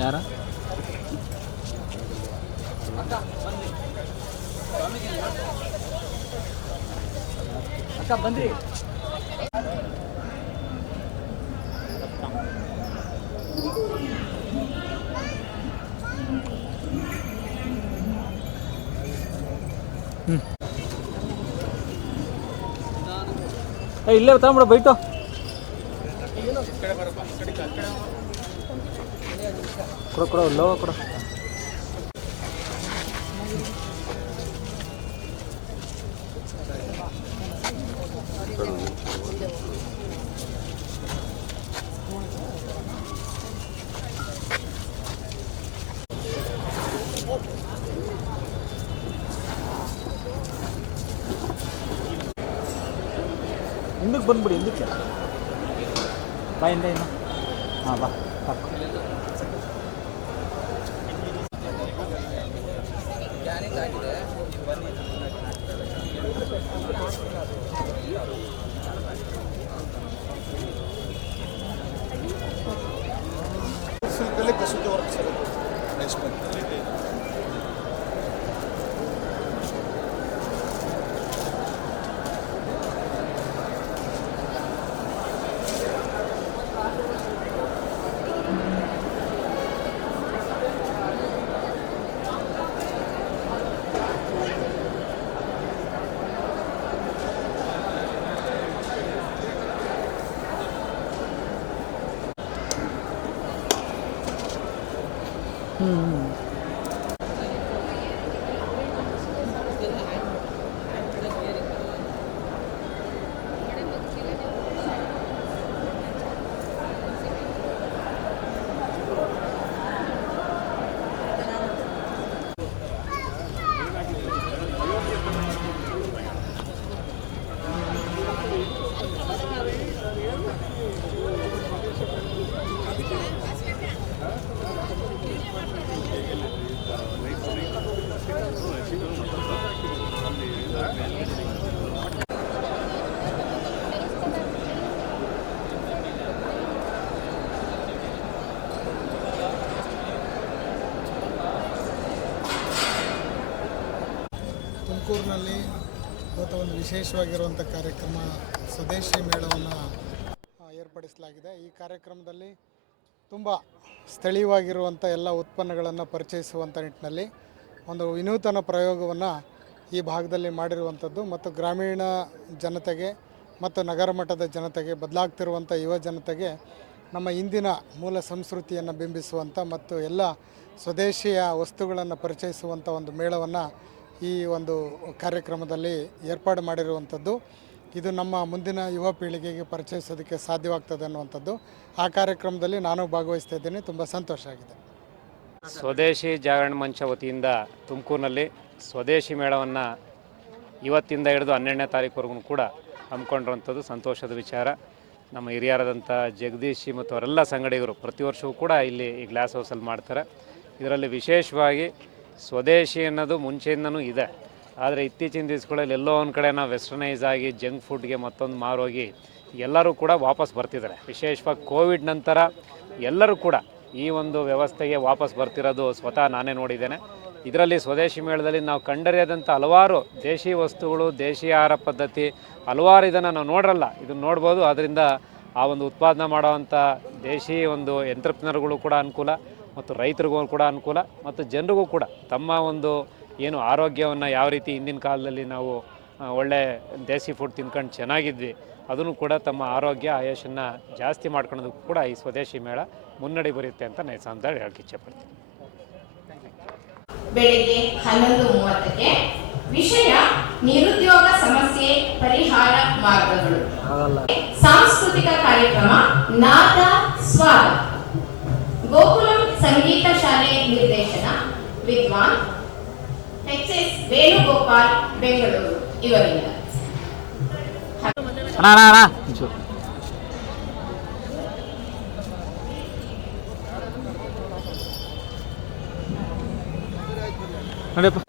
ಯಾರ? ಅಕ್ಕ ಬಂದ್ರಿ ಇಲ್ಲೇ ತಗೊಂಬಿಡ ಬೈಟು. ಕೊಡು ಕೊಡು ಲೋಗ ಕೊಡು ಹಿಂದಕ್ಕೆ ಬಂದ್ಬಿಡಿ ಹಿಂದಕ್ಕೆ ಬಾ ಹಿಂದೆ ಇನ್ನು ವಿಶೇಷವಾಗಿರುವಂಥ ಕಾರ್ಯಕ್ರಮ ಸ್ವದೇಶಿ ಮೇಳವನ್ನು ಏರ್ಪಡಿಸಲಾಗಿದೆ. ಈ ಕಾರ್ಯಕ್ರಮದಲ್ಲಿ ತುಂಬ ಸ್ಥಳೀಯವಾಗಿರುವಂಥ ಎಲ್ಲ ಉತ್ಪನ್ನಗಳನ್ನು ಪರಿಚಯಿಸುವಂಥ ನಿಟ್ಟಿನಲ್ಲಿ ಒಂದು ವಿನೂತನ ಪ್ರಯೋಗವನ್ನು ಈ ಭಾಗದಲ್ಲಿ ಮಾಡಿರುವಂಥದ್ದು ಮತ್ತು ಗ್ರಾಮೀಣ ಜನತೆಗೆ ಮತ್ತು ನಗರ ಮಟ್ಟದ ಜನತೆಗೆ, ಬದಲಾಗ್ತಿರುವಂಥ ಯುವ ಜನತೆಗೆ ನಮ್ಮ ಇಂದಿನ ಮೂಲ ಸಂಸ್ಕೃತಿಯನ್ನು ಬಿಂಬಿಸುವಂಥ ಮತ್ತು ಎಲ್ಲ ಸ್ವದೇಶಿಯ ವಸ್ತುಗಳನ್ನು ಪರಿಚಯಿಸುವಂಥ ಒಂದು ಮೇಳವನ್ನು ಈ ಒಂದು ಕಾರ್ಯಕ್ರಮದಲ್ಲಿ ಏರ್ಪಾಡು ಮಾಡಿರುವಂಥದ್ದು. ಇದು ನಮ್ಮ ಮುಂದಿನ ಯುವ ಪೀಳಿಗೆಗೆ ಪರಿಚಯಿಸೋದಕ್ಕೆ ಸಾಧ್ಯವಾಗ್ತದೆ ಅನ್ನುವಂಥದ್ದು. ಆ ಕಾರ್ಯಕ್ರಮದಲ್ಲಿ ನಾನು ಭಾಗವಹಿಸ್ತಾ ಇದ್ದೇನೆ. ತುಂಬ ಸಂತೋಷ ಆಗಿದೆ. ಸ್ವದೇಶಿ ಜಾಗರಣ ಮಂಚ ವತಿಯಿಂದ ತುಮಕೂರಿನಲ್ಲಿ ಸ್ವದೇಶಿ ಮೇಳವನ್ನು ಇವತ್ತಿಂದ ಹಿಡಿದು ಹನ್ನೆರಡನೇ ತಾರೀಕುವರೆಗೂ ಕೂಡ ಹಮ್ಮಿಕೊಂಡಿರುವಂಥದ್ದು ಸಂತೋಷದ ವಿಚಾರ. ನಮ್ಮ ಹಿರಿಯರಾದಂಥ ಜಗದೀಶಿ ಮತ್ತು ಅವರೆಲ್ಲ ಸಂಗಡಿಗರು ಪ್ರತಿ ವರ್ಷವೂ ಕೂಡ ಇಲ್ಲಿ ಈ ಗ್ಲಾಸ್ ಹೌಸಲ್ಲಿ ಮಾಡ್ತಾರೆ. ಇದರಲ್ಲಿ ವಿಶೇಷವಾಗಿ ಸ್ವದೇಶಿ ಅನ್ನೋದು ಮುಂಚೆಯಿಂದನೂ ಇದೆ. ಆದರೆ ಇತ್ತೀಚಿನ ದಿವಸಗಳಲ್ಲಿ ಎಲ್ಲೋ ಒಂದು ಕಡೆ ನಾವು ವೆಸ್ಟರ್ನೈಸ್ ಆಗಿ ಜಂಕ್ ಫುಡ್ಗೆ ಮತ್ತೊಂದು ಮಾರೋಗಿ ಎಲ್ಲರೂ ಕೂಡ ವಾಪಸ್ ಬರ್ತಿದ್ದಾರೆ. ವಿಶೇಷವಾಗಿ ಕೋವಿಡ್ ನಂತರ ಎಲ್ಲರೂ ಕೂಡ ಈ ಒಂದು ವ್ಯವಸ್ಥೆಗೆ ವಾಪಸ್ ಬರ್ತಿರೋದು ಸ್ವತಃ ನಾನೇ ನೋಡಿದ್ದೇನೆ. ಇದರಲ್ಲಿ ಸ್ವದೇಶಿ ಮೇಳದಲ್ಲಿ ನಾವು ಕಂಡರಿಯಾದಂಥ ಹಲವಾರು ದೇಶಿ ವಸ್ತುಗಳು, ದೇಶಿ ಆಹಾರ ಪದ್ಧತಿ, ಹಲವಾರು ಇದನ್ನು ನಾವು ನೋಡರಲ್ಲ ಇದನ್ನು ನೋಡ್ಬೋದು. ಅದರಿಂದ ಆ ಒಂದು ಉತ್ಪಾದನೆ ಮಾಡುವಂಥ ದೇಶಿ ಒಂದು ಎಂಟ್ರಪ್ರಿನರ್ಗಳು ಕೂಡ ಅನುಕೂಲ. ಮತ್ತು ರೈತರಿಗೂ ಕೂಡ ಅನುಕೂಲ ಮತ್ತು ಜನರಿಗೂ ಕೂಡ ತಮ್ಮ ಒಂದು ಏನು ಆರೋಗ್ಯವನ್ನು ಯಾವ ರೀತಿ ಹಿಂದಿನ ಕಾಲದಲ್ಲಿ ನಾವು ಒಳ್ಳೆ ದೇಸಿ ಫುಡ್ ತಿನ್ಕೊಂಡು ಚೆನ್ನಾಗಿದ್ವಿ ಅದನ್ನು ಕೂಡ ತಮ್ಮ ಆರೋಗ್ಯ ಆಯಸ್ಸನ್ನು ಜಾಸ್ತಿ ಮಾಡ್ಕೊಳ್ಳೋದಕ್ಕೂ ಕೂಡ ಈ ಸ್ವದೇಶಿ ಮೇಳ ಮುನ್ನಡೆ ಬರುತ್ತೆ ಅಂತ ನಾನು ಸಂದರ್ಭ ಹೇಳಕ್ಕೆ ಇಚ್ಛೆಪಡ್ತೀನಿ. ಬೆಳಿಗ್ಗೆ ಹನ್ನೊಂದು ಮೂವತ್ತಕ್ಕೆ ವಿಷಯ ನಿರುದ್ಯೋಗ ಸಮಸ್ಯೆ ಪರಿಹಾರ ಮಾರ್ಗಗಳು. ಸಾಂಸ್ಕೃತಿಕ ಕಾರ್ಯಕ್ರಮ ನಾದ ಸ್ವಾಗತ. ಗೋಕುಲಂ ಸಂಗೀತ ಶಾಲೆ ನಿರ್ದೇಶನ ವಿದ್ವಾನ್ ಎಚ್ ಎಸ್ ವೇಣುಗೋಪಾಲ್ ಬೆಂಗಳೂರು ಇವರಿಂದ. ನಡಿಯಪ್ಪ.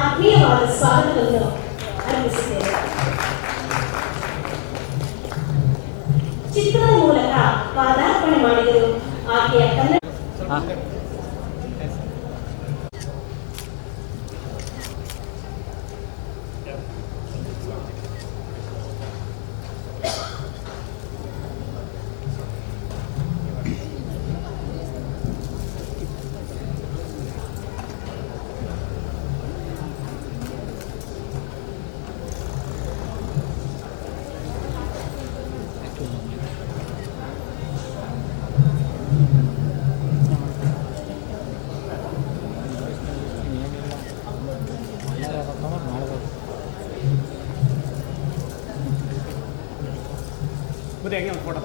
ಆತ್ಮೀಯವಾದ ಸ್ವಾಗತವನ್ನು ಅರ್ಪಿಸುತ್ತೇವೆ ಚಿತ್ರದ ಮೂಲಕ ಪಾದಾರ್ಪಣೆ ಮಾಡಿದರು ಆಕೆಯ ಕನ್ನಡ ಹಾಂ ಬುದ್ಧಿ ಹೆಂಗೆ ಒಂದು ಫೋಟೋ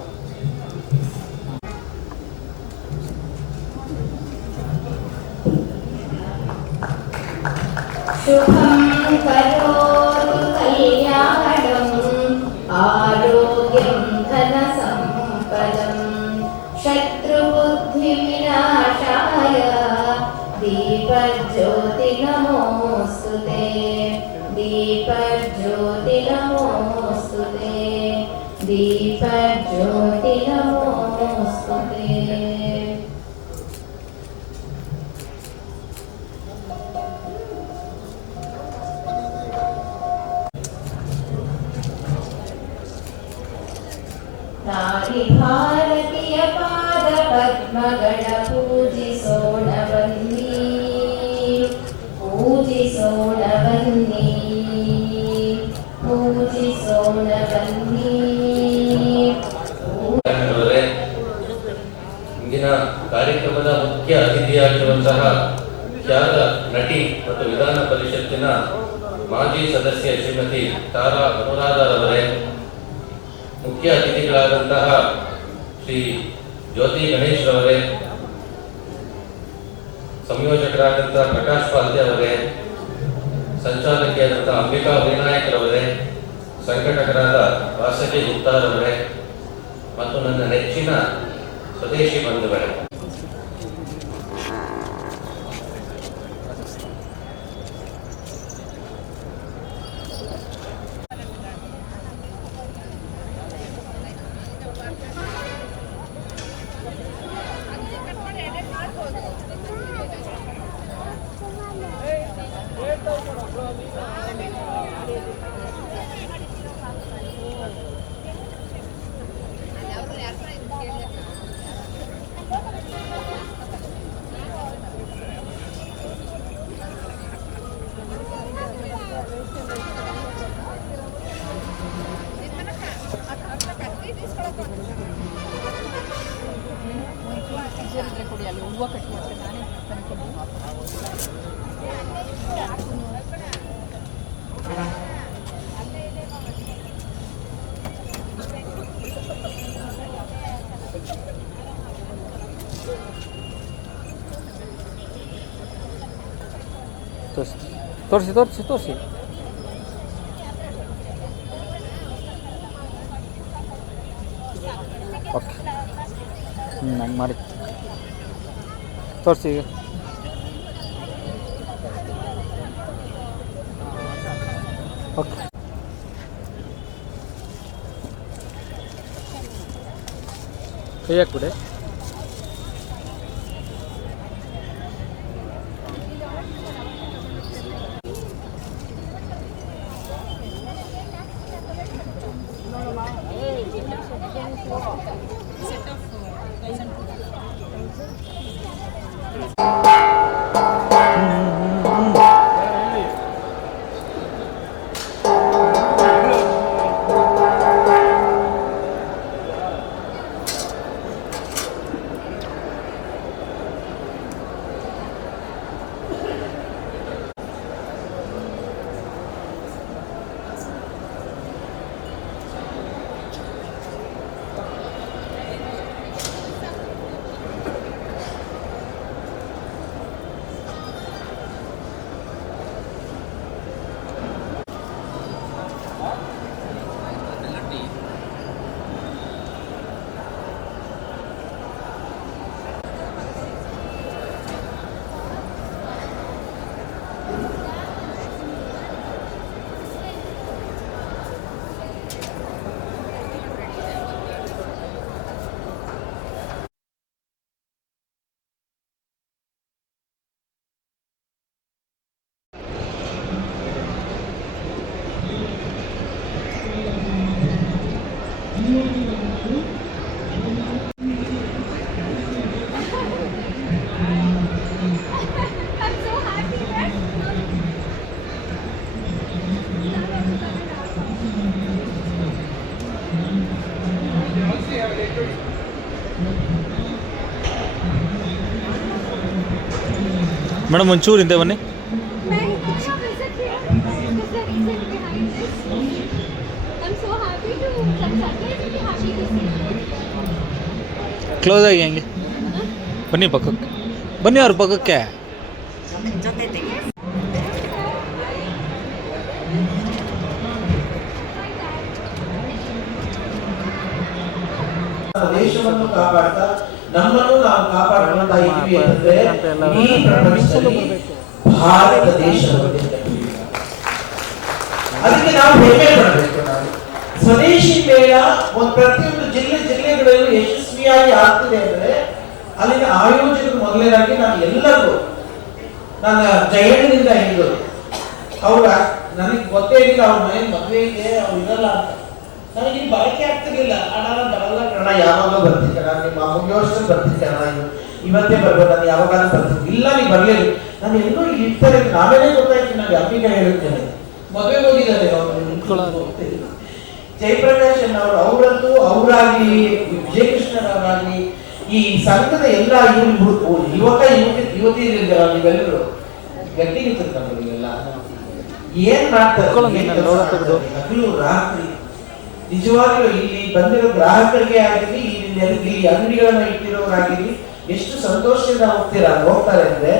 ನಾರಿ ಭಾರತೀಯ ಪಾದ ಪದ್ಮಗಳ ಪೂಜಿಸೋಣ ಬನ್ನಿ ಪೂಜಿಸೋಣ ಬನ್ನಿ ಪೂಜಿಸೋಣ ಬನ್ನಿ ಅವರೇ ಇಂದಿನ ಕಾರ್ಯಕ್ರಮದ ಮುಖ್ಯ ಅತಿಥಿಯಾಗಿರುವಂತಹ ಖ್ಯಾತ ನಟಿ ಮತ್ತು ವಿಧಾನ ಪರಿಷತ್ತಿನ ಮಾಜಿ ಸದಸ್ಯ ಶ್ರೀಮತಿ ತಾರಾ ಅನುರಾಧರವರೇ ಅತಿಥಿಗಳಾದಂತಹ ಶ್ರೀ ಜ್ಯೋತಿ ಗಣೇಶ್ ಅವರೇ ಸಂಯೋಜಕರಾದಂತಹ ಪ್ರಕಾಶ್ ಪಾಲ್ದೆ ಅವರೇ ಸಂಚಾಲಕಿಯಾದಂತಹ ಅಂಬಿಕಾ ವಿನಾಯಕರವರೇ ಸಂಘಟಕರಾದ ವಾಸವಿ ಗುಪ್ತಾರವರೇ ಮತ್ತು ನನ್ನ ನೆಚ್ಚಿನ ಸ್ವದೇಶಿ ಬಂಧುಗಳೇ. ತೋರಿಸಿ ತೋರಿಸಿ ತೋರಿಸಿ ತೋರಿಸಿ ಓಕೆ ಹ್ಞೂ ಹಂಗೆ ಮಾಡಿ ತೋರಿಸಿ ಓಕೆ ಕೈ ಹಾಕ್ಬಿಡಿ. Happy ಒಂಚೂರು ಹಿಂದೆ ಬನ್ನಿ. ಕ್ಲೋಸ್ ಆಗಿ ಹಂಗೆ. ಬನ್ನಿ ಪಕ್ಕಕ್ಕೆ. ಬನ್ನಿ ಅವ್ರ ಪಕ್ಕಕ್ಕೆ. ಭಾರತ ದೇಶ ಅದಕ್ಕೆ ನಾವು ಹೆಮ್ಮೆ ಮಾಡಬೇಕು ನಾವು. ಸ್ವದೇಶಿ ಮೇಳ ಒಂದು ಪ್ರತಿಯೊಂದು ಜಿಲ್ಲೆ ಜಿಲ್ಲೆಗಳಲ್ಲೂ ಯಶಸ್ವಿಯಾಗಿ ಆಗ್ತಿದೆ ಅಂದ್ರೆ ಅಲ್ಲಿನ ಆಯೋಜಕರು ಮೊದಲನೇದಾಗಿ ನಾನು ಎಲ್ಲರಿಗೂ ನನ್ನ ಜಯಣ್ಣನಿಂದ ಹೇಳಿದರು ಅವ್ರ ನನಗೆ ಗೊತ್ತೇ ಇಲ್ಲ ಅವ್ರ ಮನೆ ಮದುವೆ ಇದೆ ಅವ್ರು ಇರಲ್ಲ ಅಂತ. ನನಗೆ ಬಳಕೆ ಬರಕ್ಕೆ ಆಗ್ತಿರ್ಲಿಲ್ಲ. ಅಣ್ಣ ಬರಲ್ಲ ಕಣ ಯಾವಾಗ ಬರ್ತೀನಿ ಕಣ ನಿಮ್ಮ ಕಣ ಇವ್- ಇವತ್ತೇ ಬರ್ಬೋದು ನಾನು ಯಾವಾಗ ಬರ್ತೀನಿ ಇಲ್ಲ ನೀವು ಬರ್ಲಿಲ್ಲ ನಾನು ಎಲ್ಲೂ ಇರ್ತಾರೆ ನಾವೇನೇ ಗೊತ್ತಾಯ್ತು ನಾನು ಅಂಬಿಕಾ ಹೇಳುತ್ತೇನೆ ಮದುವೆ ಹೋಗಿದ್ದಾರೆ ಅವರು ಜಯಪ್ರಕಾಶ್ ಅವರು ಅವರಂತೂ ಅವರಾಗ್ಲಿ ವಿಜಯಕೃಷ್ಣರವರಾಗ್ಲಿ ಈ ಸಂಘದ ಎಲ್ಲ ಇವರು ಯುವಕ ಯುವತಿ ಯುವತಿಯರಿದ್ದಾರೆ ನೀವೆಲ್ಲರೂ? ಗಟ್ಟಿ ನೀವೆಲ್ಲ ಏನ್ ಮಾಡ್ತಾರೆ? ಹಗಲು ರಾತ್ರಿ. ನಿಜವಾಗ್ಲೂ ಇಲ್ಲಿ ಬಂದಿರೋ ಗ್ರಾಹಕರಿಗೆ ಆಗಿರ್ಲಿ ಇಲ್ಲಿ ಅಂಗಡಿಗಳನ್ನ ಇಟ್ಟಿರೋರಾಗಿರ್ಲಿ ಎಷ್ಟು ಸಂತೋಷದಿಂದ ಹೋಗ್ತೀರಾ ಹೋಗ್ತಾರೆ ಅಂದ್ರೆ,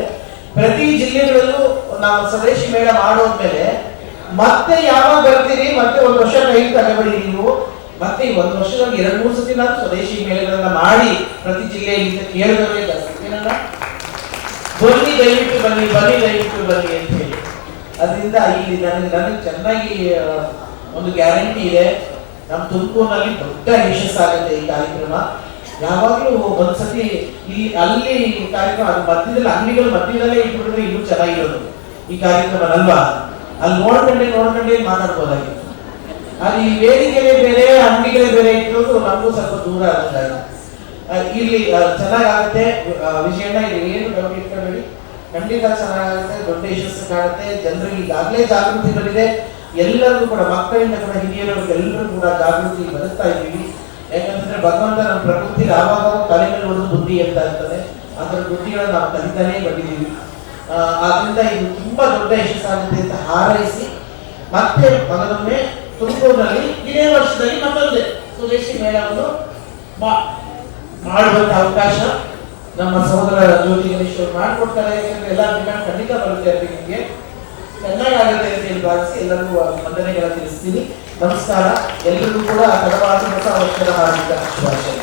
ಪ್ರತಿ ಜಿಲ್ಲೆಗಳಲ್ಲೂ ನಾವು ಸ್ವದೇಶಿ ಮೇಳ ಮಾಡೋದ್ಮೇಲೆ ಮತ್ತೆ ಯಾವಾಗ ಬರ್ತೀರಿ, ಮತ್ತೆ ಒಂದು ವರ್ಷ ಕೈ ತಗೊಬೇಡಿ ನೀವು. ಮತ್ತೆ ಒಂದು ವರ್ಷದಲ್ಲಿ ಎರಡು, ಮೂರು ಸತಿ ನಾನು ಸ್ವದೇಶಿ ಮೇಳಗಳನ್ನ ಮಾಡಿ ಪ್ರತಿ ಜಿಲ್ಲೆಯಲ್ಲಿ ಏನಲ್ಲ? ಬನ್ನಿ, ದಯವಿಟ್ಟು ಬನ್ನಿ ಬನ್ನಿ, ದಯವಿಟ್ಟು ಬನ್ನಿ ಅಂತ ಹೇಳಿ. ಅದರಿಂದ ಇಲ್ಲಿ ನನಗೆ ನನಗೆ ಚೆನ್ನಾಗಿ ಒಂದು ಗ್ಯಾರಂಟಿ ಇದೆ. ನಮ್ಮ ತುಮಕೂರಿನಲ್ಲಿ ದೊಡ್ಡ ಯಶಸ್ಸಾಗುತ್ತೆ ಈ ಕಾರ್ಯಕ್ರಮ. ಯಾವಾಗಲೂ ಒಂದ್ಸತಿ ಇಲ್ಲಿ ಅಲ್ಲಿ ಕಾರ್ಯಕ್ರಮ ಅದು ಮಧ್ಯದಲ್ಲಿ ಅಂಗಡಿಗಳು ಮಧ್ಯದಲ್ಲೇ ಇಟ್ಬಿಟ್ರೆ ಇನ್ನೂ ಚೆನ್ನಾಗಿರೋದು ಈ ಕಾರ್ಯಕ್ರಮ ಅಲ್ವಾ ಅಲ್ಲಿ ನೋಡ್ಕೊಂಡೆ ನೋಡ್ಕೊಂಡೆ ಮಾತಾಡ್ಬೋದಾಗಿತ್ತು. ಅಲ್ಲಿ ಈ ವೇದಿಕೆಗಳೇ ಬೇರೆ ಅಂಗಡಿಗಳೇ ಬೇರೆ ಇಟ್ಟಿರೋದು ನಮಗೂ ಸ್ವಲ್ಪ ದೂರ ಆಗುತ್ತೆ. ಆ, ಇಲ್ಲಿ ಚೆನ್ನಾಗಾಗುತ್ತೆ. ಇಲ್ಲಿ ಏನು ಡೌಟ್ ಇಟ್ಕೊಬೇಡಿ. ಖಂಡಿತ ಚೆನ್ನಾಗುತ್ತೆ ದೊಡ್ಡ ಯಶಸ್ಸು ಕಾಣುತ್ತೆ. ಜನರಿಗೆ ಈಗಾಗಲೇ ಜಾಗೃತಿ ಬಂದಿದೆ. ಎಲ್ಲರಿಗೂ ಕೂಡ ಮಕ್ಕಳಿಂದ ಕೂಡ ಹಿರಿಯರು ಎಲ್ಲರೂ ಕೂಡ ಜಾಗೃತಿ ಬರುತ್ತಾ ಇದ್ದೀವಿ. ಯಾಕಂತಂದ್ರೆ ಭಗವಂತ ನಮ್ಮ ಪ್ರಕೃತಿ ಯಾವಾಗಲೂ ತಲೆ ಮೇಲೆ ಒಂದು ಬುದ್ಧಿ ಅಂತ ಇರ್ತದೆ. ಅದರ ಬುದ್ಧಿಗಳನ್ನು ನಾವು ಕಲಿತಾನೇ ಬಂದಿದ್ದೀವಿ. ಆದ್ರಿಂದ ಇದು ತುಂಬಾ ದೊಡ್ಡ ಯಶಸ್ಸಾಗುತ್ತೆ ಅಂತ ಹಾರೈಸಿ, ಮತ್ತೆ ಮಗನೊಮ್ಮೆ ತುಮಕೂರಿನಲ್ಲಿ ಇದೇ ವರ್ಷದಲ್ಲಿ ಮತ್ತೊಂದೆ ಸುದೇಶಿ ಮೇಳವನ್ನು ಮಾಡುವಂತ ಅವಕಾಶ ನಮ್ಮ ಸಹೋದರ ಜ್ಯೋತಿ ಗಣೇಶ್ ಅವರು ಮಾಡಿಕೊಡ್ತಾರೆ. ಯಾಕಂದ್ರೆ ಎಲ್ಲ ಡಿಮ್ಯಾಂಡ್ ಖಂಡಿತ ಬರುತ್ತೆ ನಿಮಗೆ. ಚೆನ್ನಾಗಾಗುತ್ತೆ ಅಂತ ಹೇಳಿ ಭಾವಿಸಿ ಎಲ್ಲರಿಗೂ ವಂದನೆಗಳ ತಿಳಿಸ್ತೀನಿ. ನಮಸ್ಕಾರ. ಎಲ್ಲರಿಗೂ ಕೂಡ ತಡವಾದ ಹೊಸ ವರ್ಷದ ಶುಭಾಶಯ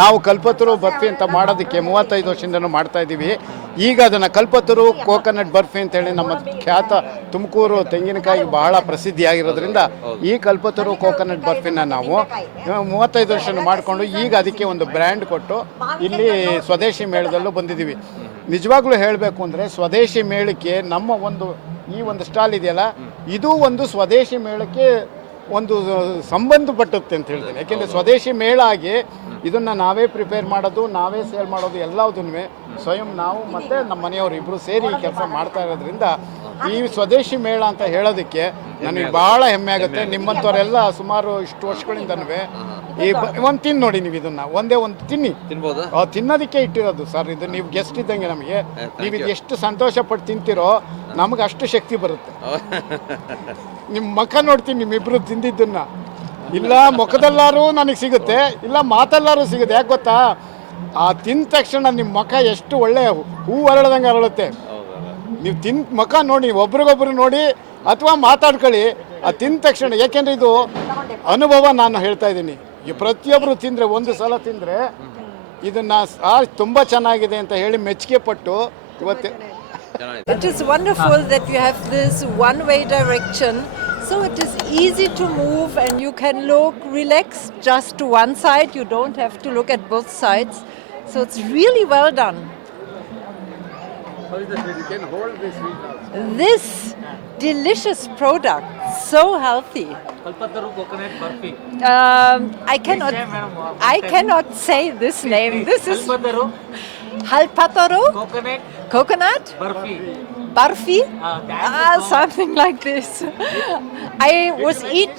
ನಾವು ಕಲ್ಪತರು ಬರ್ಫಿ ಅಂತ ಮಾಡೋದಕ್ಕೆ ಮೂವತ್ತೈದು ವರ್ಷದಿಂದನೂ ಮಾಡ್ತಾ ಇದ್ದೀವಿ. ಈಗ ಅದನ್ನು ಕಲ್ಪತರು, ಕೋಕೋನಟ್ ಬರ್ಫಿ ಅಂತೇಳಿ ನಮ್ಮ ಖ್ಯಾತ ತುಮಕೂರು ತೆಂಗಿನಕಾಯಿ ಬಹಳ ಪ್ರಸಿದ್ಧಿಯಾಗಿರೋದ್ರಿಂದ ಈ ಕಲ್ಪತರು, ಕೋಕೋನಟ್ ಬರ್ಫಿನ ನಾವು ಮೂವತ್ತೈದು ವರ್ಷ ಮಾಡಿಕೊಂಡು ಈಗ ಅದಕ್ಕೆ ಒಂದು ಬ್ರ್ಯಾಂಡ್ ಕೊಟ್ಟು ಇಲ್ಲಿ ಸ್ವದೇಶಿ ಮೇಳದಲ್ಲೂ ಬಂದಿದ್ದೀವಿ. ನಿಜವಾಗ್ಲೂ ಹೇಳಬೇಕು ಅಂದರೆ ಸ್ವದೇಶಿ ಮೇಳಕ್ಕೆ ನಮ್ಮ ಒಂದು ಈ ಒಂದು ಸ್ಟಾಲ್ ಇದೆಯಲ್ಲ, ಇದು ಒಂದು ಸ್ವದೇಶಿ ಮೇಳಕ್ಕೆ ಒಂದು ಸಂಬಂಧಪಟ್ಟುತ್ತೆ ಅಂತ ಹೇಳ್ತೀನಿ. ಯಾಕೆಂದರೆ ಸ್ವದೇಶಿ ಮೇಳ ಆಗಿ ಇದನ್ನು ನಾವೇ ಪ್ರಿಪೇರ್ ಮಾಡೋದು ನಾವೇ ಸೇಲ್ ಮಾಡೋದು ಎಲ್ಲದನ್ನೂ ಸ್ವಯಂ ನಾವು ಮತ್ತು ನಮ್ಮ ಮನೆಯವರು ಇಬ್ಬರು ಸೇರಿ ಈ ಕೆಲಸ ಮಾಡ್ತಾ ಇರೋದ್ರಿಂದ ಈ ಸ್ವದೇಶಿ ಮೇಳ ಅಂತ ಹೇಳೋದಕ್ಕೆ ನನಗೆ ಭಾಳ ಹೆಮ್ಮೆ ಆಗುತ್ತೆ. ನಿಮ್ಮಂಥವರೆಲ್ಲ ಸುಮಾರು ಇಷ್ಟು ವರ್ಷಗಳಿಂದನೂ ಈ ಒಂದು ತಿನ್ ನೋಡಿ ನೀವು ಇದನ್ನ. ಒಂದೇ ಒಂದು ತಿನ್ನಿ. ತಿನ್ಬೋದಾ? ತಿನ್ನೋದಕ್ಕೆ ಇಟ್ಟಿರೋದು ಸರ್. ಇದು ನೀವು ಗೆಸ್ಟ್ ಇದ್ದಂಗೆ ನಮಗೆ. ನೀವು ಇದು ಎಷ್ಟು ಸಂತೋಷ ಪಟ್ಟು ತಿಂತೀರೋ ನಮಗೆ ಅಷ್ಟು ಶಕ್ತಿ ಬರುತ್ತೆ. ನಿಮ್ಮ ಮುಖ ನೋಡ್ತೀನಿ ನಿಮ್ಮಿಬ್ರು ತಿಂದಿದ್ದನ್ನ. ಇಲ್ಲ ಮುಖದಲ್ಲಾರು ನನಗೆ ಸಿಗುತ್ತೆ. ಇಲ್ಲ ಮಾತಲ್ಲಾರು ಸಿಗುತ್ತೆ. ಯಾಕೆ ಗೊತ್ತಾ? ಆ ತಿಂದ ತಕ್ಷಣ ನಿಮ್ಮ ಮುಖ ಎಷ್ಟು ಒಳ್ಳೆ ಹೂ ಅರಳದಂಗೆ ಅರಳುತ್ತೆ ನೀವು ತಿನ್ ಮುಖ ನೋಡಿ, ಒಬ್ರಿಗೊಬ್ರು ನೋಡಿ ಅಥವಾ ಮಾತಾಡ್ಕೊಳ್ಳಿ, ಆ ತಿಂದ ತಕ್ಷಣ ಯಾಕೆಂದ್ರೆ ಇದು ಅನುಭವ ನಾನು ಹೇಳ್ತಾ ಇದ್ದೀನಿ ಈ ಪ್ರತಿಯೊಬ್ಬರು ತಿಂದರೆ, ಒಂದು ಸಲ ತಿಂದರೆ ಇದನ್ನ ಆ ತುಂಬ ಚೆನ್ನಾಗಿದೆ ಅಂತ ಹೇಳಿ ಮೆಚ್ಚುಗೆ ಪಟ್ಟು ಇವತ್ತು It is wonderful that you have this one way direction. So it is easy to move and you can look relaxed just to one side. You don't have to look at both sides. So it's really well done. This delicious product, so healthy. Um, I cannot. I cannot say this name. This is Halpataru coconut, coconut, barfi, uh, something like this. I was eat,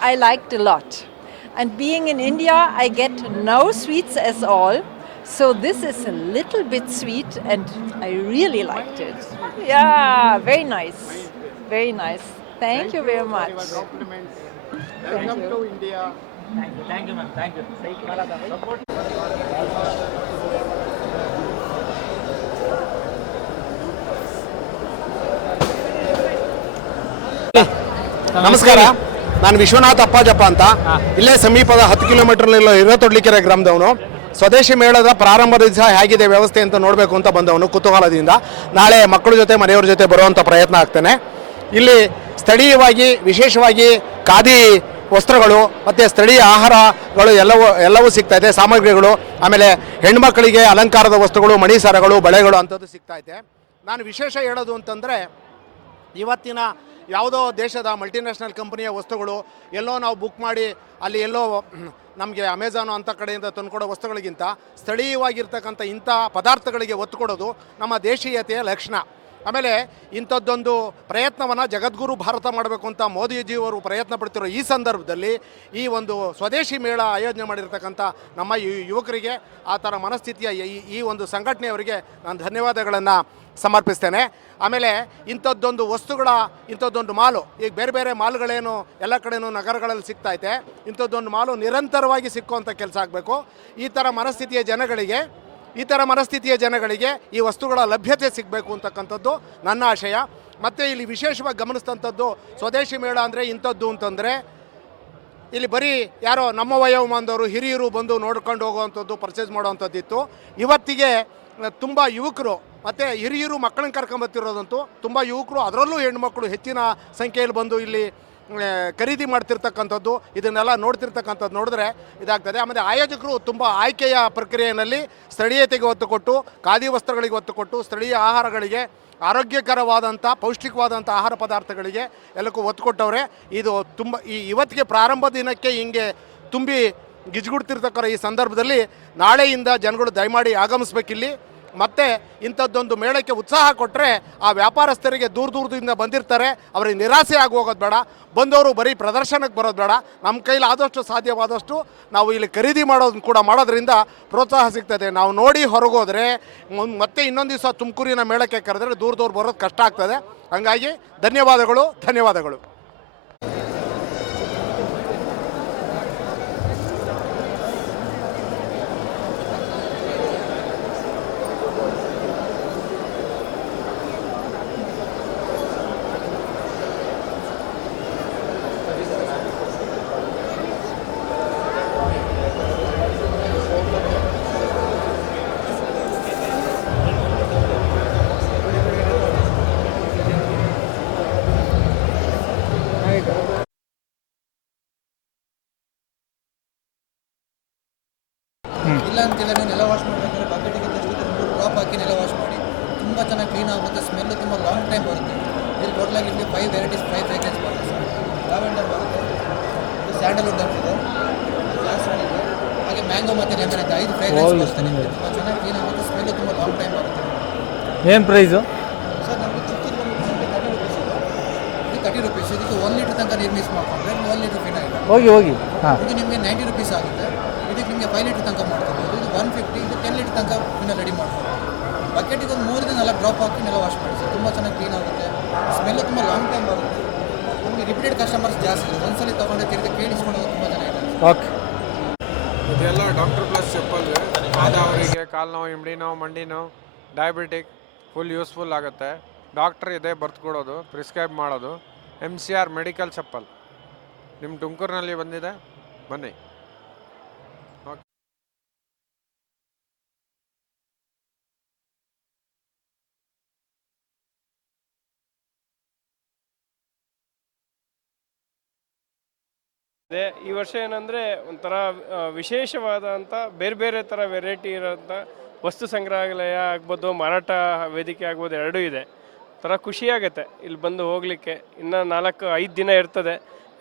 I liked a lot. And being in India, I get no sweets at all. So this is a little bit sweet and I really liked it. Yeah, very nice. Very nice. Thank, Thank you very much. compliments. Welcome you. to India. Thank you. Thank you, ma'am. Thank you. ನಮಸ್ಕಾರ. ನಾನು ವಿಶ್ವನಾಥ್ ಅಪ್ಪಾಜಪ್ಪ ಅಂತ. ಇಲ್ಲೇ ಸಮೀಪದ ಹತ್ತು kilometre ಇರತೊಡ್ಲಿಕೆರೆ ಗ್ರಾಮದವನು. ಸ್ವದೇಶಿ ಮೇಳದ ಪ್ರಾರಂಭದ ದಿವಸ ಹೇಗಿದೆ ವ್ಯವಸ್ಥೆ ಅಂತ ನೋಡಬೇಕು ಅಂತ ಬಂದವನು ಕುತೂಹಲದಿಂದ. ನಾಳೆ ಮಕ್ಕಳ ಜೊತೆ ಮನೆಯವ್ರ ಜೊತೆ ಬರುವಂಥ ಪ್ರಯತ್ನ ಆಗ್ತೇನೆ. ಇಲ್ಲಿ ಸ್ಥಳೀಯವಾಗಿ ವಿಶೇಷವಾಗಿ ಖಾದಿ ವಸ್ತ್ರಗಳು ಮತ್ತು ಸ್ಥಳೀಯ ಆಹಾರಗಳು ಎಲ್ಲವೂ ಎಲ್ಲವೂ ಸಿಗ್ತಾ ಇದೆ. ಸಾಮಗ್ರಿಗಳು ಆಮೇಲೆ ಹೆಣ್ಮಕ್ಕಳಿಗೆ ಅಲಂಕಾರದ ವಸ್ತುಗಳು ಮಣಿಸರಗಳು ಬಳೆಗಳು ಅಂಥದ್ದು ಸಿಗ್ತಾ ಇದೆ. ನಾನು ವಿಶೇಷ ಹೇಳೋದು ಅಂತಂದರೆ ಇವತ್ತಿನ ಯಾವುದೋ ದೇಶದ ಮಲ್ಟಿನ್ಯಾಷನಲ್ ಕಂಪನಿಯ ವಸ್ತುಗಳು ಎಲ್ಲೋ ನಾವು ಬುಕ್ ಮಾಡಿ ಅಲ್ಲಿ ಎಲ್ಲೋ ನಮಗೆ ಅಮೆಝಾನು ಅಂಥ ಕಡೆಯಿಂದ ತಂದುಕೊಡೋ ವಸ್ತುಗಳಿಗಿಂತ ಸ್ಥಳೀಯವಾಗಿರ್ತಕ್ಕಂಥ ಇಂಥ ಪದಾರ್ಥಗಳಿಗೆ ಒತ್ತು ಕೊಡೋದು ನಮ್ಮ ದೇಶೀಯತೆಯ ಲಕ್ಷಣ. ಆಮೇಲೆ ಇಂಥದ್ದೊಂದು ಪ್ರಯತ್ನವನ್ನು ಜಗದ್ಗುರು ಭಾರತ ಮಾಡಬೇಕು ಅಂತ ಮೋದಿಜಿಯವರು ಪ್ರಯತ್ನ ಪಡ್ತಿರೋ ಈ ಸಂದರ್ಭದಲ್ಲಿ ಈ ಒಂದು ಸ್ವದೇಶಿ ಮೇಳ ಆಯೋಜನೆ ಮಾಡಿರ್ತಕ್ಕಂಥ ನಮ್ಮ ಯುವಕರಿಗೆ ಆ ಥರ ಮನಸ್ಥಿತಿಯ ಈ ಒಂದು ಸಂಘಟನೆಯವರಿಗೆ ನಾನು ಧನ್ಯವಾದಗಳನ್ನು ಸಮರ್ಪಿಸ್ತೇನೆ. ಆಮೇಲೆ ಇಂಥದ್ದೊಂದು ವಸ್ತುಗಳ, ಇಂಥದ್ದೊಂದು ಮಾಲು, ಈಗ ಬೇರೆ ಬೇರೆ ಮಾಲ್ಗಳೇನು ಎಲ್ಲ ಕಡೆನೂ ನಗರಗಳಲ್ಲಿ ಸಿಗ್ತಾ ಇದೆ ಇಂಥದ್ದೊಂದು ಮಾಲು ನಿರಂತರವಾಗಿ ಸಿಕ್ಕುವಂಥ ಕೆಲಸ ಆಗಬೇಕು. ಈ ಥರ ಮನಸ್ಥಿತಿಯ ಜನಗಳಿಗೆ ಈ ಥರ ಮನಸ್ಥಿತಿಯ ಜನಗಳಿಗೆ ಈ ವಸ್ತುಗಳ ಲಭ್ಯತೆ ಸಿಗಬೇಕು ಅಂತಕ್ಕಂಥದ್ದು ನನ್ನ ಆಶಯ. ಮತ್ತು ಇಲ್ಲಿ ವಿಶೇಷವಾಗಿ ಗಮನಿಸ್ತಂಥದ್ದು ಸ್ವದೇಶಿ ಮೇಳ ಅಂದರೆ ಇಂಥದ್ದು ಅಂತಂದರೆ ಇಲ್ಲಿ ಬರೀ ಯಾರೋ ನಮ್ಮ ವಯೋಮಾನದವರು ಹಿರಿಯರು ಬಂದು ನೋಡ್ಕೊಂಡು ಹೋಗುವಂಥದ್ದು ಪರ್ಚೇಸ್ ಮಾಡುವಂಥದ್ದಿತ್ತು ಇವತ್ತಿಗೆ ತುಂಬ ಯುವಕರು ಮತ್ತು ಹಿರಿಯರು ಮಕ್ಕಳನ್ನ ಕರ್ಕೊಂಬತ್ತಿರೋದಂತೂ ತುಂಬ ಯುವಕರು ಅದರಲ್ಲೂ ಹೆಣ್ಮಕ್ಳು ಹೆಚ್ಚಿನ ಸಂಖ್ಯೆಯಲ್ಲಿ ಬಂದು ಇಲ್ಲಿ ಖರೀದಿ ಮಾಡ್ತಿರ್ತಕ್ಕಂಥದ್ದು, ಇದನ್ನೆಲ್ಲ ನೋಡ್ತಿರ್ತಕ್ಕಂಥದ್ದು ನೋಡಿದ್ರೆ ಇದಾಗ್ತದೆ. ಆಮೇಲೆ ಆಯೋಜಕರು ತುಂಬ ಆಯ್ಕೆಯ ಪ್ರಕ್ರಿಯೆಯಲ್ಲಿ ಸ್ಥಳೀಯತೆಗೆ ಒತ್ತು ಕೊಟ್ಟು, ಖಾದಿ ವಸ್ತ್ರಗಳಿಗೆ ಒತ್ತು ಕೊಟ್ಟು, ಸ್ಥಳೀಯ ಆಹಾರಗಳಿಗೆ ಆರೋಗ್ಯಕರವಾದಂಥ, ಪೌಷ್ಟಿಕವಾದಂಥ ಆಹಾರ ಪದಾರ್ಥಗಳಿಗೆ ಎಲ್ಲಕ್ಕೂ ಒತ್ತು ಕೊಟ್ಟವ್ರೆ. ಇದು ತುಂಬ, ಈ ಇವತ್ತಿಗೆ ಪ್ರಾರಂಭ ದಿನಕ್ಕೆ ಹಿಂಗೆ ತುಂಬಿ ಗಿಜ್ಗುಡ್ತಿರ್ತಕ್ಕಂಥ ಈ ಸಂದರ್ಭದಲ್ಲಿ ನಾಳೆಯಿಂದ ಜನಗಳು ದಯಮಾಡಿ ಆಗಮಿಸ್ಬೇಕಿಲ್ಲಿ. ಮತ್ತೆ ಇಂಥದ್ದೊಂದು ಮೇಳಕ್ಕೆ ಉತ್ಸಾಹ ಕೊಟ್ಟರೆ ಆ ವ್ಯಾಪಾರಸ್ಥರಿಗೆ ದೂರ ದೂರದಿಂದ ಬಂದಿರ್ತಾರೆ. ಅವರಿಗೆ ನಿರಾಸೆ ಆಗೋಗೋದು ಬೇಡ. ಬಂದವರು ಬರೀ ಪ್ರದರ್ಶನಕ್ಕೆ ಬರೋದು ಬೇಡ. ನಮ್ಮ ಕೈಲಿ ಆದಷ್ಟು ಸಾಧ್ಯವಾದಷ್ಟು ನಾವು ಇಲ್ಲಿ ಖರೀದಿ ಮಾಡೋದನ್ನು ಕೂಡ ಮಾಡೋದ್ರಿಂದ ಪ್ರೋತ್ಸಾಹ ಸಿಗ್ತದೆ. ನಾವು ನೋಡಿ ಹೊರಗೋದ್ರೆ ಮತ್ತೆ ಇನ್ನೊಂದು ದಿವಸ ತುಮಕೂರಿನ ಮೇಳಕ್ಕೆ ಕರೆದ್ರೆ ದೂರ ದೂರ ಬರೋದು ಕಷ್ಟ ಆಗ್ತದೆ. ಹಾಗಾಗಿ ಧನ್ಯವಾದಗಳು ಧನ್ಯವಾದಗಳು. ನೀವು ನೆಲ ವಾಶ್ ಮಾಡಬೇಕಾದ್ರೆ ಬಕೆಟಿಗೆ ಜಸ್ಟ್ ಮೂರು ಡ್ರಾಪ್ ಹಾಕಿ ನೆಲ ವಾಶ್ ಮಾಡಿ ತುಂಬ ಚೆನ್ನಾಗಿ ಕ್ಲೀನ್ ಆಗುತ್ತೆ ಸ್ಮೆಲ್ಲು ತುಂಬ ಲಾಂಗ್ ಟೈಮ್ ಬರುತ್ತೆ. ಇಲ್ಲಿ ಟೋಟಲಾಗಿ ನಿಮಗೆ ಫೈವ್ ವೆರೈಟೀಸ್ ಫೈವ್ ಫ್ರೇಗ್ರೆನ್ಸ್ ಬರುತ್ತೆ ಸರ್ ಲ್ಯಾವೆಂಡರ್ ಬರುತ್ತೆ ಇದು ಸ್ಯಾಂಡಲ್ವುಡ್ ಅಂತಿದೆ ಜಾಸ್ಮಿನ್ ಇದೆ. ಹಾಗೆ ಮ್ಯಾಂಗೋ ಮತ್ತು ಲೆಮನ್ ಇದೆ. ಐದು ಫ್ರೇಗ್ರೆನ್ಸ್ ಬರುತ್ತೆ ನಿಮಗೆ. ತುಂಬ ಚೆನ್ನಾಗಿ ಕ್ಲೀನ್ ಆಗುತ್ತೆ ಸ್ಮೆಲ್ಲು ತುಂಬ ಲಾಂಗ್ ಟೈಮ್ ಬರುತ್ತೆ. ಏನು ಪ್ರೈಸು ಸರ್ ನಮಗೆ ಚಿಕ್ಕ ತರ್ಟಿ ರುಪೀಸ್ ಇದು. ಇದು. ತರ್ಟಿ ರುಪೀಸ್ ಇದಕ್ಕೆ ಒನ್ ಲೀಟ್ರ್ ತನಕ ನೀರು ಮಿಸ್ ಮಾಡ್ಕೊಂಡ್ರೆ ಒನ್ ಲೀಟ್ರ್ ಫಿನ ಇದೆ ಹೋಗಿ ಹೋಗಿ. ಹಾಂ. ಇದು ನಿಮಗೆ ನೈಂಟಿ ರುಪೀಸ್ ಆಗುತ್ತೆ. ನಿಮಗೆ ಫೈವ್ ಲೀಟ್ರ್ ತನಕ ಮಾಡ್ಕೊಬೋದು ಇದು ಒನ್ ಫಿಫ್ಟಿ ಇದು ಟೆನ್ ಲೀಟ್ರ್ ತನಕ ಇನ್ನು ರೆಡಿ ಮಾಡ್ಬೋದು ಬಕೆಟಿಗೆ ಒಂದು ಮೂರು ದಿನ ಎಲ್ಲ ಡ್ರಾಪ್ ಹಾಕಿ ನೆಲ ವಾಶ್ ಮಾಡಿ ಸರ್. ತುಂಬ ಚೆನ್ನಾಗಿ ಕ್ಲೀನ್ ಆಗುತ್ತೆ. ಸ್ಮೆಲ್ ತುಂಬ ಲಾಂಗ್ ಟೈಮ್ ಬರುತ್ತೆ ನಮಗೆ ರಿಪೀಟೆಡ್ ಕಸ್ಟಮರ್ಸ್ ಜಾಸ್ತಿ. ಇದೆ ಒಂದ್ಸಲಿ ತೊಗೊಂಡು ತಿರುಗಿ ಕೇಳಿಸ್ಕೊಳ್ಳೋದು ತುಂಬ ಚೆನ್ನಾಗಿದೆ. ಓಕೆ. ಇದೆಲ್ಲ ಡಾಕ್ಟರ್ ಪ್ಲಸ್ ಚಪ್ಪಲ್ ಆದವರಿಗೆ ಕಾಲು ನೋವು ಇಮ್ಡಿ ನೋವು ಮಂಡಿ ನೋವು ಡಯಾಬಿಟಿಕ್ ಫುಲ್ ಯೂಸ್ಫುಲ್ ಆಗುತ್ತೆ. ಡಾಕ್ಟ್ರ್ ಇದೆ ಬರ್ತ್ಕೊಡೋದು ಪ್ರಿಸ್ಕ್ರೈಬ್ ಮಾಡೋದು. M C R medical chappal ನಿಮ್ಮ ತುಮಕೂರಿನಲ್ಲಿ ಬಂದಿದೆ ಬನ್ನಿ. ಇದೆ ಈ ವರ್ಷ ಏನಂದರೆ ಒಂಥರ ವಿಶೇಷವಾದಂಥ ಬೇರೆ ಬೇರೆ ಥರ ವೆರೈಟಿ ಇರೋಂಥ ವಸ್ತು ಸಂಗ್ರಹಾಲಯ ಆಗ್ಬೋದು, ಮಾರಾಟ ವೇದಿಕೆ ಆಗ್ಬೋದು ಎರಡೂ ಇದೆ. ಥರ ಖುಷಿಯಾಗತ್ತೆ ಇಲ್ಲಿ ಬಂದು ಹೋಗಲಿಕ್ಕೆ. ಇನ್ನು ನಾಲ್ಕು, ಐದು ದಿನ ಇರ್ತದೆ.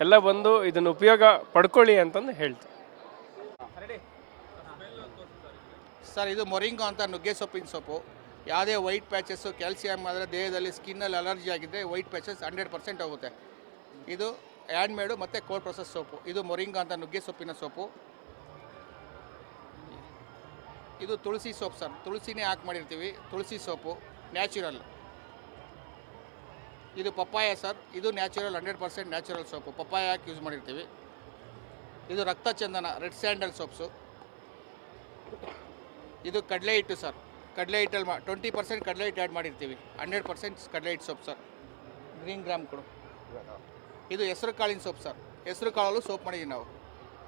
ಎಲ್ಲ ಬಂದು ಇದನ್ನು ಉಪಯೋಗ ಪಡ್ಕೊಳ್ಳಿ ಅಂತಂದು ಹೇಳ್ತೀನಿ ಸರ್, ಇದು ಮೊರಿಂಗೋ ಅಂತ ನುಗ್ಗೆ ಸೊಪ್ಪಿನ ಸೊಪ್ಪು. ಯಾವುದೇ ವೈಟ್ ಪ್ಯಾಚಸ್ಸು, ಕ್ಯಾಲ್ಸಿಯಂ ಆದರೆ ದೇಹದಲ್ಲಿ ಸ್ಕಿನ್ನಲ್ಲಿ ಅಲರ್ಜಿ ಆಗಿದ್ದರೆ ವೈಟ್ ಪ್ಯಾಚಸ್ ಹಂಡ್ರೆಡ್ ಪರ್ಸೆಂಟ್ ಹೋಗುತ್ತೆ. ಇದು ಹ್ಯಾಂಡ್ಮೇಡು ಮತ್ತು ಕೋಲ್ಡ್ ಪ್ರೊಸೆಸ್ ಸೋಪು ಇದು ಮೊರಿಂಗ ಅಂತ ನುಗ್ಗೆ ಸೊಪ್ಪಿನ ಸೋಪು ಇದು ತುಳಸಿ ಸೋಪ್ ಸರ್ ತುಳಸಿನೇ ಹಾಕಿ ಮಾಡಿರ್ತೀವಿ. ತುಳಸಿ ಸೋಪು ನ್ಯಾಚುರಲ್ ಇದು ಪಪ್ಪಾಯ ಸರ್ ಇದು natural hundred percent natural soap papaya ಹಾಕಿ ಯೂಸ್ ಮಾಡಿರ್ತೀವಿ? ಇದು ರಕ್ತ ಚಂದನ ರೆಡ್ ಸ್ಯಾಂಡಲ್ ಸೋಪ್ಸು ಇದು ಕಡಲೆ ಹಿಟ್ಟು ಸರ್ ಕಡಲೆ ಹಿಟ್ಟಲ್ಲಿ ಮಾ ಟ್ವೆಂಟಿ ಪರ್ಸೆಂಟ್ ಕಡಲೆ ಹಿಟ್ಟು ಆ್ಯಡ್ ಮಾಡಿರ್ತೀವಿ. ಹಂಡ್ರೆಡ್ ಪರ್ಸೆಂಟ್ ಕಡಲೆ ಹಿಟ್ಟು ಸೋಪ್ ಸರ್ ಗ್ರೀನ್ ಗ್ರಾಮ್ ಕೊಡು. ಇದು ಹೆಸರು ಕಾಳಿನ ಸೋಪ್ ಸರ್. ಹೆಸರು ಕಾಳಲ್ಲೂ ಸೋಪ್ ಮಾಡಿದ್ದೀವಿ ನಾವು.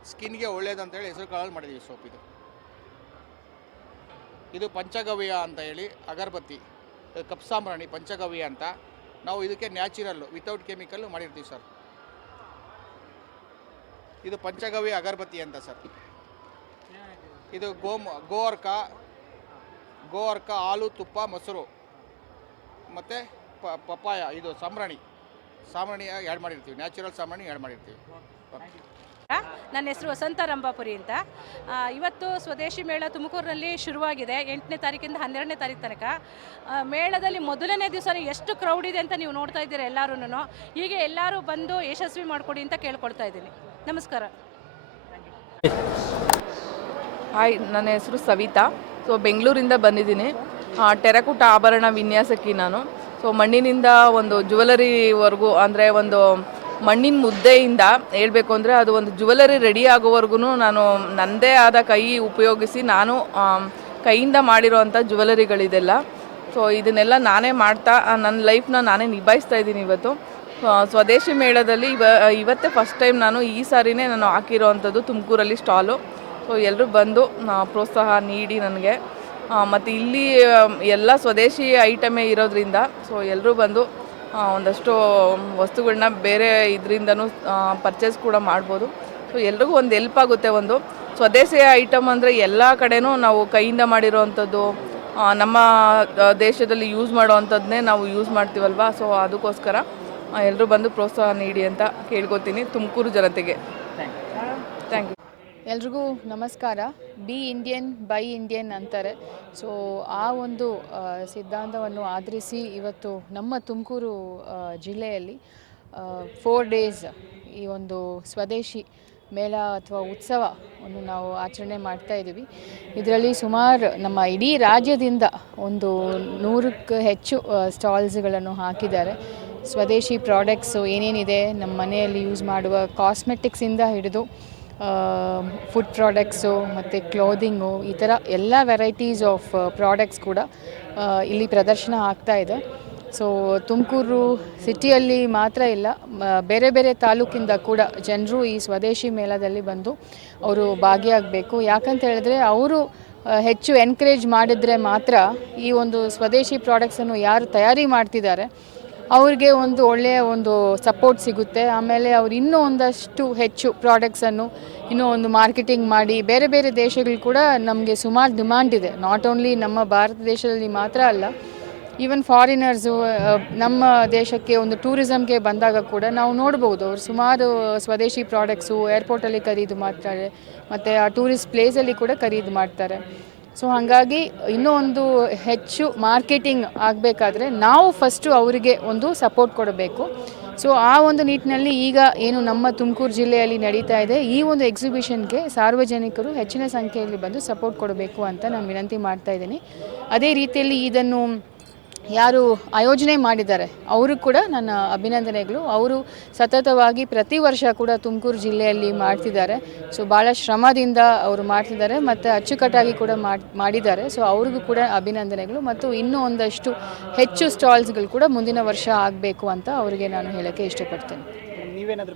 ಸ್ಕಿನ್ಗೆ ಒಳ್ಳೇದಂತೇಳಿ ಹೆಸರು ಕಾಳಲ್ಲಿ ಮಾಡಿದ್ದೀವಿ ಸೋಪ್ ಇದು. ಇದು ಪಂಚಗವ್ಯ ಅಂತ ಹೇಳಿ ಅಗರಬತ್ತಿ ಕಪ್ಸಾಂಬ್ರಾಣಿ ಪಂಚಗವ್ಯ ಅಂತ. ನಾವು ಇದಕ್ಕೆ ನ್ಯಾಚುರಲ್ಲು ವಿತೌಟ್ ಕೆಮಿಕಲ್ಲು ಮಾಡಿರ್ತೀವಿ ಸರ್. ಇದು ಪಂಚಗವ್ಯ ಅಗರಬತ್ತಿ ಅಂತ ಸರ್. ಇದು ಗೋಮ್, ಗೋವರ್ಕ ಗೋವರ್ಕ, ಹಾಲು, ತುಪ್ಪ, ಮೊಸರು, ಮತ್ತು ಪಪ್ಪಾಯ, ಇದು ಸಾಂಬ್ರಾಣಿ. ಸಾಂಬ್ರಾಣಿ ಆ್ಯಡ್ ಮಾಡಿರ್ತೀವಿ. ನ್ಯಾಚುರಲ್ ಸಾಮಾನ್ಯ ಆ್ಯಡ್ ಮಾಡಿರ್ತೀವಿ. ನನ್ನ ಹೆಸರು ವಸಂತ ರಂಭಾಪುರಿ ಅಂತ. ಇವತ್ತು ಸ್ವದೇಶಿ ಮೇಳ ತುಮಕೂರಿನಲ್ಲಿ ಶುರುವಾಗಿದೆ. ಎಂಟನೇ ತಾರೀಕಿಂದ ಹನ್ನೆರಡನೇ ತಾರೀಕು ತನಕ. ಮೇಳದಲ್ಲಿ ಮೊದಲನೇ ದಿವಸ ಎಷ್ಟು ಕ್ರೌಡ್ ಇದೆ ಅಂತ ನೀವು ನೋಡ್ತಾ ಇದ್ದೀರಾ ಎಲ್ಲರೂ ಹೀಗೆ ಎಲ್ಲರೂ ಬಂದು ಯಶಸ್ವಿ ಮಾಡಿಕೊಡಿ ಅಂತ ಕೇಳ್ಕೊಳ್ತಾ ಇದ್ದೀನಿ. ನಮಸ್ಕಾರ. ಹಾಯ್ ನನ್ನ ಹೆಸರು ಸವಿತಾ. ಸೊ ಬೆಂಗಳೂರಿಂದ ಬಂದಿದ್ದೀನಿ. ಟೆರಕುಟ ಆಭರಣ ವಿನ್ಯಾಸಕ್ಕೆ ನಾನು. ಸೊ ಮಣ್ಣಿನಿಂದ ಒಂದು ಜುವೆಲರಿವರೆಗೂ ಅಂದರೆ ಒಂದು ಮಣ್ಣಿನ ಮುದ್ದೆಯಿಂದ ಹೇಳಬೇಕು ಅಂದರೆ ಅದು ಒಂದು ಜುವೆಲರಿ ರೆಡಿ ಆಗೋವರೆಗೂ ನಾನು ನನ್ನದೇ ಆದ ಕೈ ಉಪಯೋಗಿಸಿ ನಾನು ಕೈಯಿಂದ ಮಾಡಿರೋವಂಥ ಜುವೆಲರಿಗಳಿದೆಲ್ಲ ಸೊ ಇದನ್ನೆಲ್ಲ ನಾನೇ ಮಾಡ್ತಾ ನನ್ನ ಲೈಫ್ನ ನಾನೇ ನಿಭಾಯಿಸ್ತಾ ಇದ್ದೀನಿ ಇವತ್ತು. ಸ್ವದೇಶಿ ಮೇಳದಲ್ಲಿ ಇವ, ಇವತ್ತೇ ಫಸ್ಟ್ ಟೈಮ್ ನಾನು ಈ ಸಾರಿನೇ ನಾನು ಹಾಕಿರೋ ಅಂಥದ್ದು ತುಮಕೂರಲ್ಲಿ ಸ್ಟಾಲು ಸೊ ಎಲ್ಲರೂ ಬಂದು ಪ್ರೋತ್ಸಾಹ ನೀಡಿ ನನಗೆ. ಮತ್ತು ಇಲ್ಲಿ ಎಲ್ಲ ಸ್ವದೇಶಿ ಐಟಮೇ ಇರೋದ್ರಿಂದ ಸೊ ಎಲ್ಲರೂ ಬಂದು ಒಂದಷ್ಟು ವಸ್ತುಗಳನ್ನ ಬೇರೆ ಇದರಿಂದನೂ ಪರ್ಚೇಸ್ ಕೂಡ ಮಾಡ್ಬೋದು. ಸೊ ಎಲ್ರಿಗೂ ಒಂದು ಹೆಲ್ಪ್ ಆಗುತ್ತೆ ಒಂದು. ಸ್ವದೇಶಿ ಐಟಮ್ ಅಂದರೆ ಎಲ್ಲ ಕಡೆನೂ ನಾವು ಕೈಯಿಂದ ಮಾಡಿರೋವಂಥದ್ದು ನಮ್ಮ ದೇಶದಲ್ಲಿ ಯೂಸ್ ಮಾಡೋವಂಥದ್ದನ್ನೇ ನಾವು ಯೂಸ್ ಮಾಡ್ತೀವಲ್ವ? ಸೊ ಅದಕ್ಕೋಸ್ಕರ ಎಲ್ಲರೂ ಬಂದು ಪ್ರೋತ್ಸಾಹ ನೀಡಿ ಅಂತ ಕೇಳ್ಕೊತೀನಿ ತುಮಕೂರು ಜನತೆಗೆ. ಥ್ಯಾಂಕ್ ಯು ಎಲ್ರಿಗೂ ನಮಸ್ಕಾರ. ಬಿ ಇಂಡಿಯನ್ ಬೈ ಇಂಡಿಯನ್ ಅಂತಾರೆ. ಸೊ ಆ ಒಂದು ಸಿದ್ಧಾಂತವನ್ನು ಆಧರಿಸಿ ಇವತ್ತು ನಮ್ಮ ತುಮಕೂರು ಜಿಲ್ಲೆಯಲ್ಲಿ ಫೋರ್ ಡೇಸ್ ಈ ಒಂದು ಸ್ವದೇಶಿ ಮೇಳ ಅಥವಾ ಉತ್ಸವವನ್ನು ನಾವು ಆಚರಣೆ ಮಾಡ್ತಾ ಇದ್ದೀವಿ. ಇದರಲ್ಲಿ ಸುಮಾರು ನಮ್ಮ ಇಡೀ ರಾಜ್ಯದಿಂದ ಒಂದು ನೂರಕ್ಕೆ ಹೆಚ್ಚು ಸ್ಟಾಲ್ಸ್ಗಳನ್ನು ಹಾಕಿದ್ದಾರೆ. ಸ್ವದೇಶಿ ಪ್ರಾಡಕ್ಟ್ಸು ಏನೇನಿದೆ, ನಮ್ಮ ಮನೆಯಲ್ಲಿ ಯೂಸ್ ಮಾಡುವ ಕಾಸ್ಮೆಟಿಕ್ಸಿಂದ ಹಿಡಿದು ಫುಡ್ ಪ್ರಾಡಕ್ಟ್ಸು ಮತ್ತು ಕ್ಲೋದಿಂಗು ಈ ಥರ ಎಲ್ಲ ವೆರೈಟೀಸ್ ಆಫ್ ಪ್ರಾಡಕ್ಟ್ಸ್ ಕೂಡ ಇಲ್ಲಿ ಪ್ರದರ್ಶನ ಆಗ್ತಾ ಇದೆ. ಸೊ ತುಮಕೂರು ಸಿಟಿಯಲ್ಲಿ ಮಾತ್ರ ಇಲ್ಲ ಬೇರೆ ಬೇರೆ ತಾಲೂಕಿಂದ ಕೂಡ ಜನರು ಈ ಸ್ವದೇಶಿ ಮೇಳದಲ್ಲಿ ಬಂದು ಅವರು ಭಾಗಿಯಾಗಬೇಕು. ಯಾಕಂತ ಹೇಳಿದ್ರೆ ಅವರು ಹೆಚ್ಚು ಎನ್ಕರೇಜ್ ಮಾಡಿದರೆ ಮಾತ್ರ ಈ ಒಂದು ಸ್ವದೇಶಿ ಪ್ರಾಡಕ್ಟ್ಸನ್ನು ಯಾರು ತಯಾರಿ ಮಾಡ್ತಿದ್ದಾರೆ ಅವ್ರಿಗೆ ಒಂದು ಒಳ್ಳೆಯ ಒಂದು ಸಪೋರ್ಟ್ ಸಿಗುತ್ತೆ. ಆಮೇಲೆ ಅವ್ರು ಇನ್ನೂ ಒಂದಷ್ಟು ಹೆಚ್ಚು ಪ್ರಾಡಕ್ಟ್ಸನ್ನು ಇನ್ನೂ ಒಂದು ಮಾರ್ಕೆಟಿಂಗ್ ಮಾಡಿ ಬೇರೆ ಬೇರೆ ದೇಶಗಳು ಕೂಡ ನಮಗೆ ಸುಮಾರು ಡಿಮ್ಯಾಂಡ್ ಇದೆ. ನಾಟ್ ಓನ್ಲಿ ನಮ್ಮ ಭಾರತ ದೇಶದಲ್ಲಿ ಮಾತ್ರ ಅಲ್ಲ ಈವನ್ ಫಾರಿನರ್ಸು ನಮ್ಮ ದೇಶಕ್ಕೆ ಒಂದು ಟೂರಿಸಮ್ಗೆ ಬಂದಾಗ ಕೂಡ ನಾವು ನೋಡ್ಬೋದು. ಅವ್ರು ಸುಮಾರು ಸ್ವದೇಶಿ ಪ್ರಾಡಕ್ಟ್ಸು ಏರ್ಪೋರ್ಟಲ್ಲಿ ಖರೀದಿ ಮಾಡ್ತಾರೆ, ಮತ್ತು ಆ ಟೂರಿಸ್ಟ್ ಪ್ಲೇಸಲ್ಲಿ ಕೂಡ ಖರೀದಿ ಮಾಡ್ತಾರೆ. ಸೊ ಹಾಗಾಗಿ ಇನ್ನೂ ಒಂದು ಹೆಚ್ಚು ಮಾರ್ಕೆಟಿಂಗ್ ಆಗಬೇಕಾದ್ರೆ ನಾವು ಫಸ್ಟು ಅವರಿಗೆ ಒಂದು ಸಪೋರ್ಟ್ ಕೊಡಬೇಕು. ಸೊ ಆ ಒಂದು ನಿಟ್ಟಿನಲ್ಲಿ ಈಗ ಏನು ನಮ್ಮ ತುಮಕೂರು ಜಿಲ್ಲೆಯಲ್ಲಿ ನಡೀತಾ ಇದೆ, ಈ ಒಂದು ಎಕ್ಸಿಬಿಷನ್ಗೆ ಸಾರ್ವಜನಿಕರು ಹೆಚ್ಚಿನ ಸಂಖ್ಯೆಯಲ್ಲಿ ಬಂದು ಸಪೋರ್ಟ್ ಕೊಡಬೇಕು ಅಂತ ನಾನು ವಿನಂತಿ ಮಾಡ್ತಾ ಇದ್ದೀನಿ. ಅದೇ ರೀತಿಯಲ್ಲಿ ಇದನ್ನು ಯಾರು ಆಯೋಜನೆ ಮಾಡಿದ್ದಾರೆ, ಅವರು ಕೂಡ ನನ್ನ ಅಭಿನಂದನೆಗಳು. ಅವರು ಸತತವಾಗಿ ಪ್ರತಿ ವರ್ಷ ಕೂಡ ತುಮಕೂರು ಜಿಲ್ಲೆಯಲ್ಲಿ ಮಾಡ್ತಿದ್ದಾರೆ. ಸೊ ಭಾಳ ಶ್ರಮದಿಂದ ಅವರು ಮಾಡ್ತಿದ್ದಾರೆ ಮತ್ತು ಅಚ್ಚುಕಟ್ಟಾಗಿ ಕೂಡ ಮಾಡ್, ಮಾಡಿದ್ದಾರೆ. ಸೊ ಅವ್ರಿಗೂ ಕೂಡ ಅಭಿನಂದನೆಗಳು ಮತ್ತು ಇನ್ನೂ ಒಂದಷ್ಟು ಹೆಚ್ಚು ಸ್ಟಾಲ್ಸ್ಗಳು ಕೂಡ ಮುಂದಿನ ವರ್ಷ ಆಗಬೇಕು ಅಂತ ಅವರಿಗೆ ನಾನು ಹೇಳೋಕ್ಕೆ ಇಷ್ಟಪಡ್ತೇನೆ. ನೀವೇನಾದರೂ